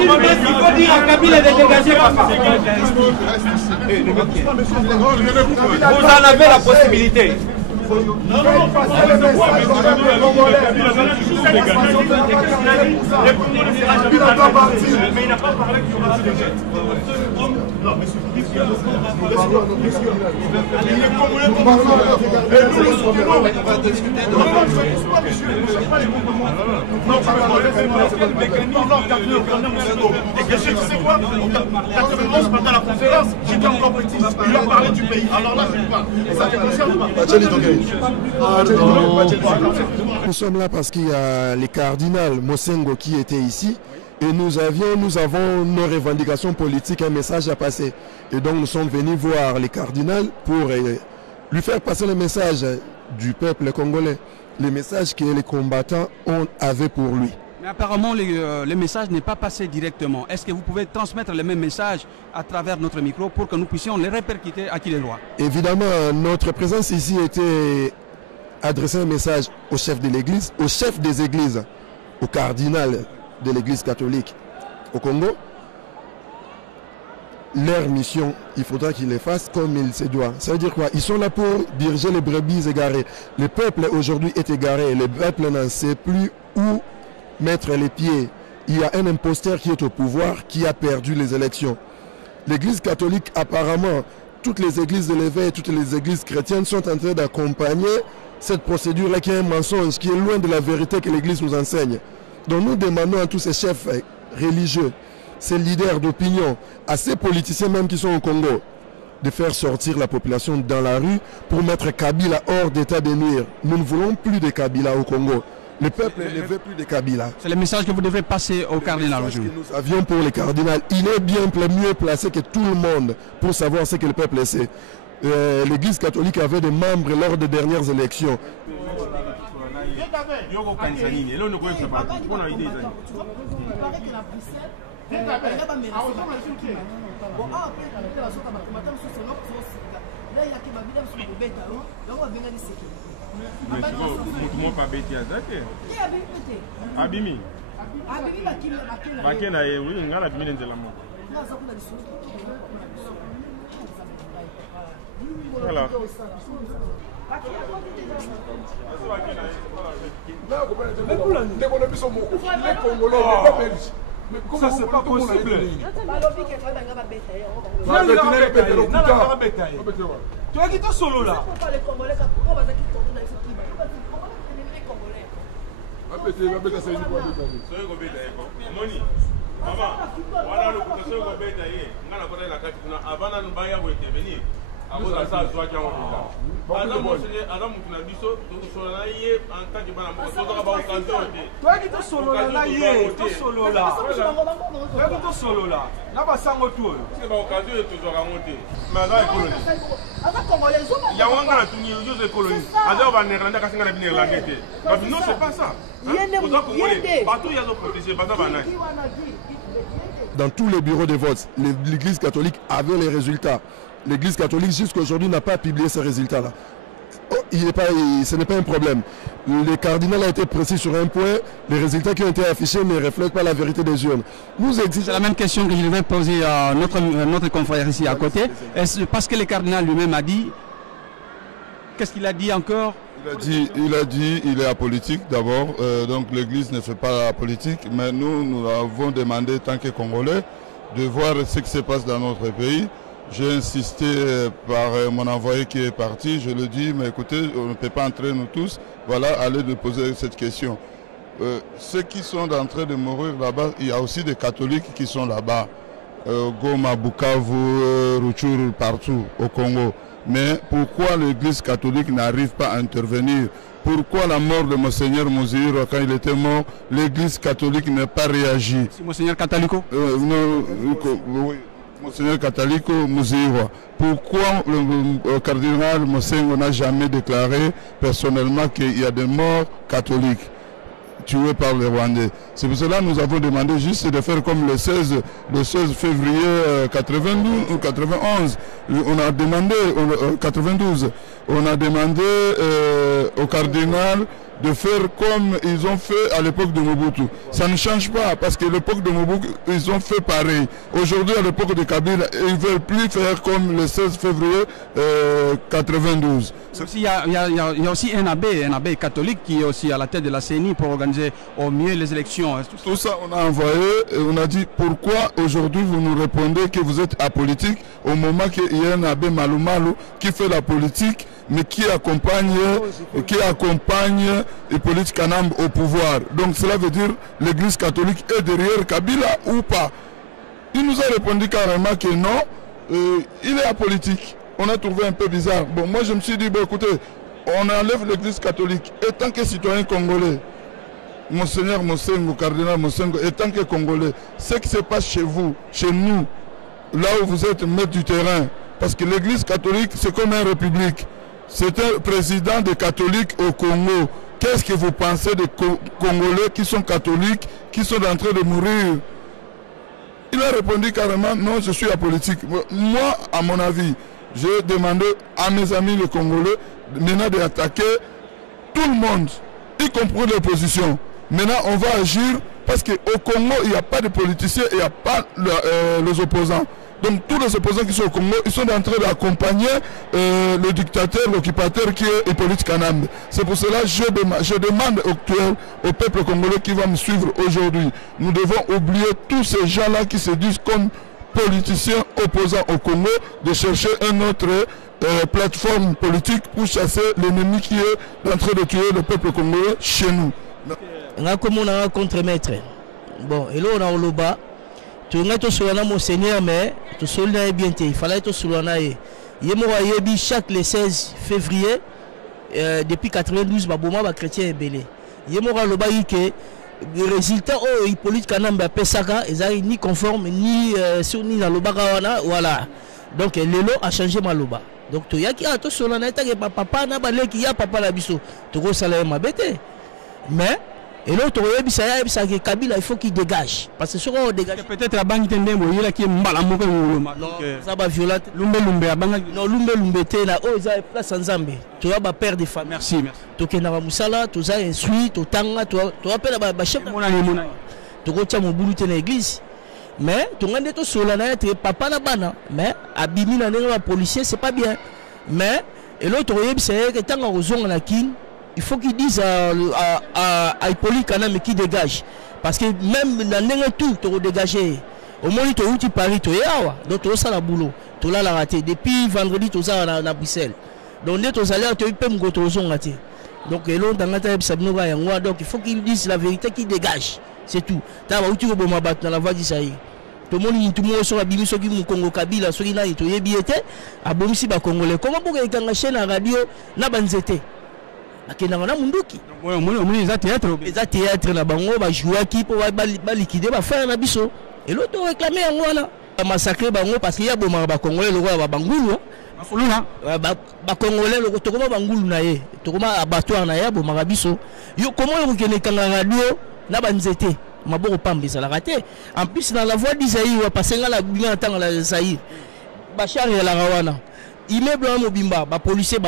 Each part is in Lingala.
il faut dire à Kabila de dégager papa. Vous en avez la possibilité. Non, passez le message aux Congolais. Kabila doit partir. Mais il n'a pas parlé du race de jet. Non, mais il est congolais comme on va discuter de la pendant la conférence, j'étais encore petit. Il lui a parlé du pays. Alors là, je ne parle. Ça te concerne pas. Nous sommes là parce qu'il y a les cardinals Mosengo qui étaient ici. Et nous avons nos revendications politiques, un message à passer. Et donc nous sommes venus voir les cardinals pour lui faire passer le message du peuple congolais, le message que les combattants avaient pour lui. Mais apparemment, le message n'est pas passé directement. Est-ce que vous pouvez transmettre le même message à travers notre micro pour que nous puissions les répercuter à qui les droits? Évidemment, notre présence ici était adresser un message au chef de l'Église, au chef des églises, au cardinal de l'Église catholique au Congo. Leur mission, il faudra qu'ils les fassent comme il se doit. Ça veut dire quoi? Ils sont là pour diriger les brebis égarées. Le peuple aujourd'hui est égaré. Le peuple n'en sait plus où mettre les pieds. Il y a un imposteur qui est au pouvoir, qui a perdu les élections. L'Église catholique, apparemment, toutes les églises de l'éveil, toutes les églises chrétiennes sont en train d'accompagner cette procédure-là qui est un mensonge, qui est loin de la vérité que l'Église nous enseigne. Donc nous demandons à tous ces chefs religieux, ces leaders d'opinion, à ces politiciens même qui sont au Congo, de faire sortir la population dans la rue pour mettre Kabila hors d'état de nuire. Nous ne voulons plus de Kabila au Congo. Le peuple ne veut plus de Kabila. C'est le message que vous devez passer au cardinal aujourd'hui. Nous avions pour le cardinal. Il est bien mieux placé que tout le monde pour savoir ce que le peuple sait. L'Église catholique avait des membres lors des dernières élections. Voilà. Ça c'est pas possible. Tu as quitté solo là. Non, c'est pas ça. Dans tous les bureaux de vote, l'Église catholique avait les résultats. L'Église catholique jusqu'à aujourd'hui n'a pas publié ces résultats-là. Ce n'est pas un problème. Le cardinal a été précis sur un point. Les résultats qui ont été affichés ne reflètent pas la vérité des urnes. C'est la même question que je vais poser à notre confrère ici à côté. Est-ce parce que le cardinal lui-même a dit... Qu'est-ce qu'il a dit encore? Il est apolitique d'abord, donc l'Église ne fait pas la politique, mais nous avons demandé, tant que Congolais, de voir ce qui se passe dans notre pays. J'ai insisté par mon envoyé qui est parti, je le dis, mais écoutez, on ne peut pas entrer nous tous, voilà, allez nous poser cette question. Ceux qui sont en train de mourir là-bas, il y a aussi des catholiques qui sont là-bas, Goma, Bukavu, Rutshuru, partout au Congo. Mais pourquoi l'Église catholique n'arrive pas à intervenir? Pourquoi la mort de Monseigneur Mouziro, quand il était mort, l'Église catholique n'a pas réagi? Monseigneur Catalico oui, Monseigneur Catalico Mouziro. Pourquoi le cardinal Mosengo n'a jamais déclaré personnellement qu'il y a des morts catholiques tués par les Rwandais? C'est pour cela que nous avons demandé juste de faire comme le 16 février 92 ou 91. On a demandé, 92, on a demandé au cardinal de faire comme ils ont fait à l'époque de Mobutu. Ça ne change pas parce que l'époque de Mobutu, ils ont fait pareil. Aujourd'hui, à l'époque de Kabila, ils ne veulent plus faire comme le 16 février 92. Il y a aussi un abbé catholique qui est aussi à la tête de la CENI pour organiser au mieux les élections. Tout ça, on a envoyé et on a dit pourquoi aujourd'hui vous nous répondez que vous êtes apolitique au moment qu'il y a un abbé Malou Malou qui fait la politique mais qui accompagne Hippolyte Kanambe au pouvoir. Donc cela veut dire l'église catholique est derrière Kabila ou pas. Il nous a répondu carrément que non, il est apolitique. On a trouvé un peu bizarre. Bon, moi je me suis dit, bon, écoutez, on enlève l'église catholique. Et tant que citoyen congolais, Monseigneur Mosengo, cardinal Mosengo, et tant que congolais, ce qui se passe chez vous, chez nous, là où vous êtes maître du terrain, parce que l'église catholique, c'est comme une république. C'est un président des catholiques au Congo. Qu'est-ce que vous pensez des Congolais qui sont catholiques, qui sont en train de mourir? Il a répondu carrément, non, je suis apolitique. Moi, à mon avis, j'ai demandé à mes amis les Congolais maintenant d'attaquer tout le monde, y compris l'opposition. Maintenant, on va agir parce qu'au Congo, il n'y a pas de politiciens, il n'y a pas les opposants. Donc tous les opposants qui sont au Congo, ils sont en train d'accompagner le dictateur, l'occupateur qui est Hippolyte Kanambe. C'est pour cela que je demande au peuple congolais qui va me suivre aujourd'hui. Nous devons oublier tous ces gens-là qui se disent comme politiciens opposants au Congo, de chercher une autre plateforme politique pour chasser l'ennemi qui est en train de tuer le peuple congolais chez nous. On a comme on a un contre-maître. Bon, et là on a au Loba. Tu as tout sur mon Seigneur, mais tout sur le bien. Il fallait tout sur le chaque le 16 février, depuis 92, ma chrétien est belé. Il y a le résultat, Hippolyte Kanambe a Pesaka, ils ni conforme, ni sur ni dans le Bagawana, voilà. Donc, l'élo a changé ma loba. Donc, tu y a qui a tout sur la papa n'a pas l'air qu'il y a papa la biso. Tu vois, ça l'a bête. Mais, et l'autre, que Kabila, il faut qu'il dégage. Parce que si on dégage. Peut-être la banque de Ndemo, il y a qui est mal à mourir. Non, ça va violer. Lumbe, non, Lumbe, là, oh, ils ont place en Zambie. Tu vas perdre des familles. Merci, merci. Tu as Moussala, tu as instruit, tu as appelé la chef. Tu as mon boulot dans l'église. Mais tu as dit sur la nature, papa n'a pas. Mais abîmer la policier, c'est pas bien. Mais, et l'autre, c'est que tant qu'on a la king. Il faut qu'ils disent à Hippolyte Kanambe qui dégage. Parce que même dans le tout, tu as dégagé. Au moins, tu as Paris, tu as donc tu as ça la boulot. Tu l'as raté. Depuis vendredi, tu as à Bruxelles. Donc, tu as allé, tu as eu peu de raté. Donc, il faut qu'ils disent la vérité qui dégage. C'est tout. Tu as eu dans la voie d'Isaïe. Tout le monde sur la Bible, ceux qui ont Congo Kabila, ceux qui ont été billettés, à Bomisi Congolais. Comment pour que la chaîne à radio n'a pas été? Il y a des théâtres là-bas, on va jouer qui pour liquider, va faire un biseau. Et l'autre réclamé en moi là. Massacrer parce qu'il y a des Congolais, le roi Bangoulou. Congolais, le roi Bangoulou, le roi abattoir, le biseau. Comment vous avez la radio, n'a pas été. Ma bonne pambe, ça l'a raté. En plus, dans la voie d'Isaïe, on va passer dans la lumière dans la Zaïre. Bachar et la Rawana. Immeuble en Mobimba, les policiers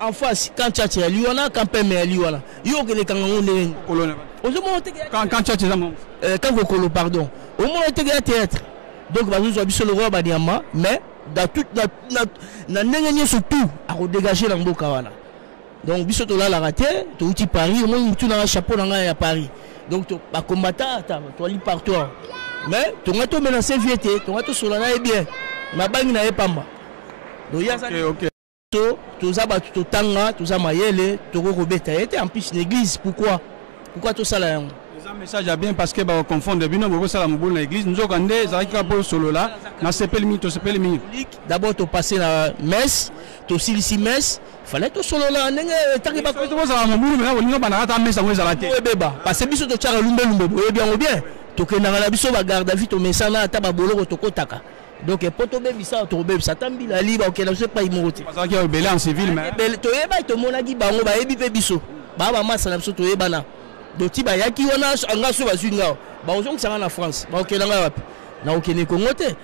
en face, quand tu as lu, on a quand même lu. Il y a des quand vous pardon. Au moins, il y a théâtre. Donc, nous avons le roi Badiama, mais dans tout, surtout, à dégager l'Ambokawana. Donc, biso to la raté, tu outil Paris, au moins tu as un chapeau dans à Paris. Donc, tu vas combattre, tu vas aller partout. Mais tu vas te menacer vieté, tu vas te sur la bien. Ma banque n'a pas mal. Donc, il y a ça. Tu as battu tout tanga, tu as maillé, tu as rebêté. En plus, l'église, pourquoi tout ça là? Un message à bien parce que on confond des binômes pour ça la mobile l'église nous avons des pour solo là na s'appelle minute d'abord tu passer la messe tu aussi messe fallait tout solo là t'arrives pas tout ça la mobile mais on va na ta messe on va la tête parce que biso to tchara lumbe bien to ke na la biso ba garde vie to messa na ta ba boloko to kotaka donc poto bebi ça to bebi ça tambi la liba OK là c'est pas immoté parce qu'il y a belé en civil mais to yeba to monaki bango ba yebi pe biso ba massa na biso to yeba donc si ya qui on a anga so bazinga ba ozong sanga na France ba OK langa wapi na OK ne Congo te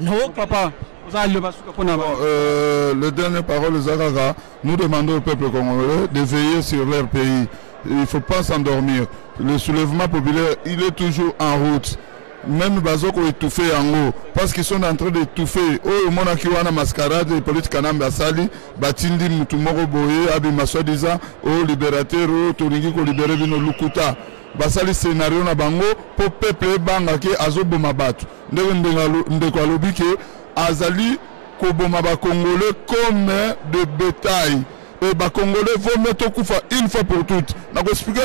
na papa le dernier parole Zagaga nous demandons au peuple congolais de veiller sur leur pays il ne faut pas s'endormir. Le soulèvement populaire, il est toujours en route. Même Bazoko étouffé en haut, parce qu'ils sont en train d'étouffer. Oh, mon akiwana mascarade, les politiques kanamba sali, batindi mutumoro boye, abima soi-disant, oh, libérateur, oh, toningi ko libéré bino lukuta. Basali scénario na bango, pour peuple banga ke azoboma batu. Ndeko alobi ke azali koboma ba Congolais comme de bétail. Et les Congolais vont mettre au coup une fois pour toutes. Je vais expliquer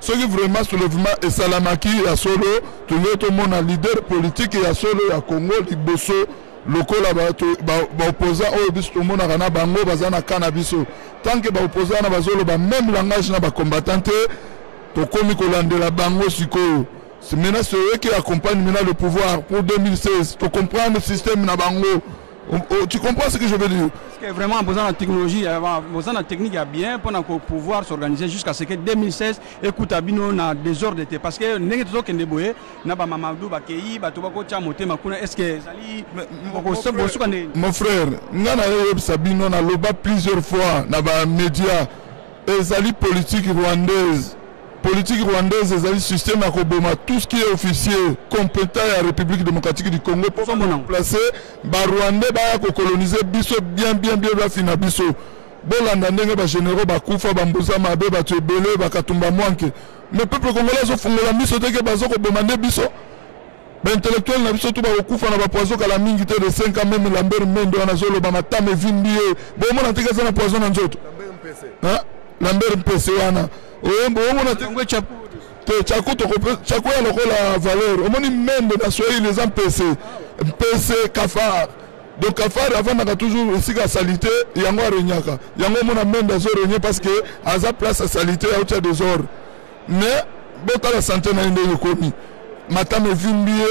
ce qui vraiment soulèvement et Salamaki et solo, tout le monde a leader politique et solo à Congo, Liboso, local opposant au bis tout le monde a gana bango bazana cannabis. Tant que opposant na bazolo même langage na ba combattant, to komi kolande la bango siko. C'est maintenant ceux qui accompagnent maintenant le pouvoir pour 2016. Tu comprends le système na bango. Tu comprends ce que je veux dire? Parce que vraiment, besoin de technologie, besoin de technique bien pour pouvoir s'organiser jusqu'à ce que 2016, écoute, abino na désordre d'été. Parce que n'est-ce pas que Ndeboye, n'a pas Mamadou Bakei, Batobako Tchamote Makuna, est-ce que mon frère, Nana Sabino n'a loba plusieurs fois dans les médias, et Zali politique rwandaise. Politique rwandaise, les système à Koboma, tout ce qui est officier, compétent à la République démocratique du Congo, pour remplacer, Rwandais, coloniser Bisso, bien, Fina Bisso. Bolanda, les généraux, Bakoufa, Bambouza, Mabe, Batubele, Bakatumba Mwanke. Le peuple congolais, ils font la mission de Bazo, Kobomande Bisso. Intellectuel, na biso tout Bakoufa, na Bapoison, à la mingi de 5 ans, même Lambert Mendo, Anazolo, Bamatame, Vindie. Bon, on a tiré ça poison en Zoto. Lambert Mpese, Wana. Chakou ya lokola valeur. Omoni mende na soyi les MPC. MPC Kafar. Donc Kafar avant n'a toujours ici la salité yango renyaka. Yango mona mende zo renye parce que à sa place à salité à autre des ordres. Mais bota la santé na ndenge komi. Matame vimbie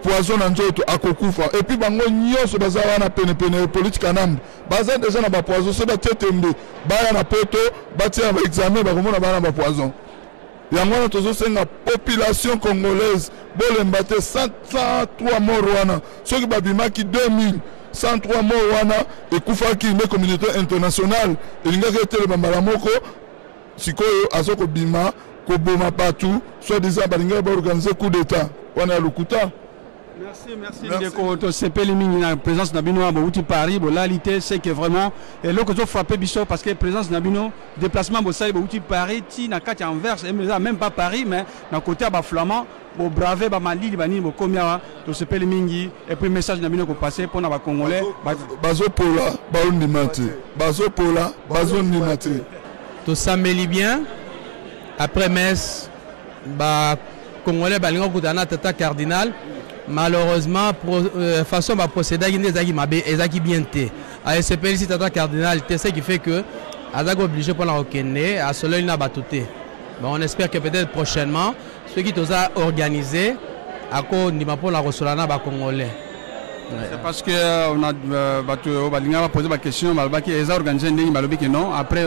poison na nzoto akokufa. Et puis bango nyonso baza wana pene politique anam. Baza déjà na ba poison so ba tetembe. Baya na poto batia ba examen ba komona bana ba poison. Yango tozo senga population congolaise bolemba te 103 morts wana. Soki babimaki 2000 103 morts wana ekufaki ne communauté internationale elingaki etele bambala moko sikoyo azoko bima koboma partout soit disant balinga ba organiser coup d'état wana lukuta. Merci. Ndeko sepeli mingi na présence nabino à Bouti Paris, bolalité c'est que vraiment et là que je frappé biso parce que présence nabino déplacement bosai Bouti Paris ti na kati Anvers et même pas Paris mais na côté ba flamand bo braver ba Mali bani bo komia to sepeli mingi et puis message nabino ko passer pour na ba congolais bazo pola ba ondimate bazo pola bazo ondimate to sameli bien après messe ba congolais balingo kutana tata cardinal. Malheureusement, façon de procéder, il y a qui bien été. À SPL, si tata cardinal, c'est ce qui fait que Azag obligé pour la reconnaître, à cela il n'a pas tout. Bon, on espère que peut-être prochainement, ceux qui ont organisé, à cause de la Rosolana congolais. C'est parce que on a posé la question, on a organisé non. Après,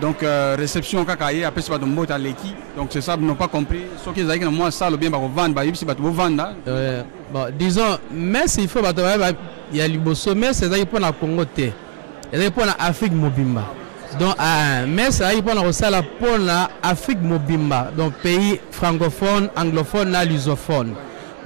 donc réception kakaye après c'est pas de mot à l'équipe donc c'est ça ils n'ont pas compris ce qu'ils ont dit moi ça le bien va vendre bah ici va vendre bon disons mais il faut il y a Liboso mais c'est ça il pour la Congo té et pour la Afrique mobimba donc mais ça il pour la ça pour la Afrique mobimba donc pays francophone anglophone na lusophone.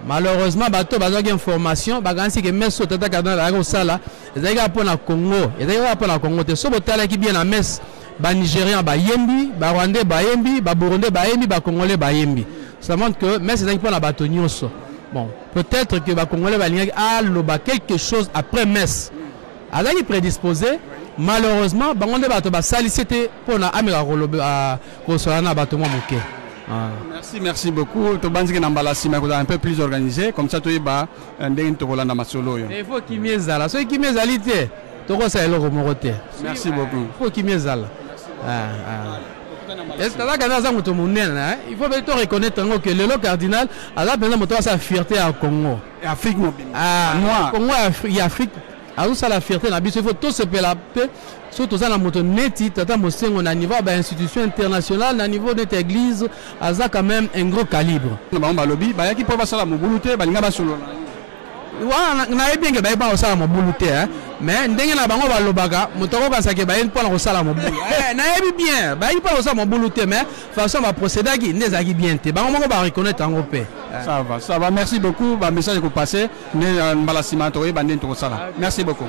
Malheureusement bateau bazo qui information bagansi que mais sur tata cardinal la ça là ils ont pour la Congo ils ont pour la Congo té so botala qui bien la messe. Ba Nigériens ba yembi, ba Rwandais ba yembi, ba Burundais ba yembi, ba Congolais ba yembi. Ça montre que mais c'est pour la batonioso. Bon, peut-être que ba Congolais ba linga loba quelque chose après messe. Alors il prédisposé, malheureusement ba Rwandais bato ba salicité pour na amira roloba kosolana bato mo moké. Merci beaucoup. To banzi na mbalasi mais un peu plus organisé comme ça to ba ndenge to kolanda masolo yo. Il faut qu'il miezala, so qui miezalité. Merci beaucoup. Il faut qu'il m'y aille. Il faut bien reconnaître que le cardinal a la sa fierté à Congo. Afrique mobile. Congo et Afrique. A ça la fierté il faut tout se faire la paix. Surtout ça la moto neti tata mosengo na niveau institution internationale na niveau de l'église a ça quand même un gros calibre. Ba lobby ba yaki po ba sala mobuluté ba linga ba solo. na bien que ba ba osala mobulu te mais ndenge na bango ba lobaka mutoko ka sake ba pour na osala mobulu na bien ba pas osala mobulu te mais façon ba procéder qui nezaki bien te bango moko ba reconnaître en paix. Ça va, merci beaucoup, ba message que vous passez, ne mbala simato e ba ndento sala. Merci beaucoup.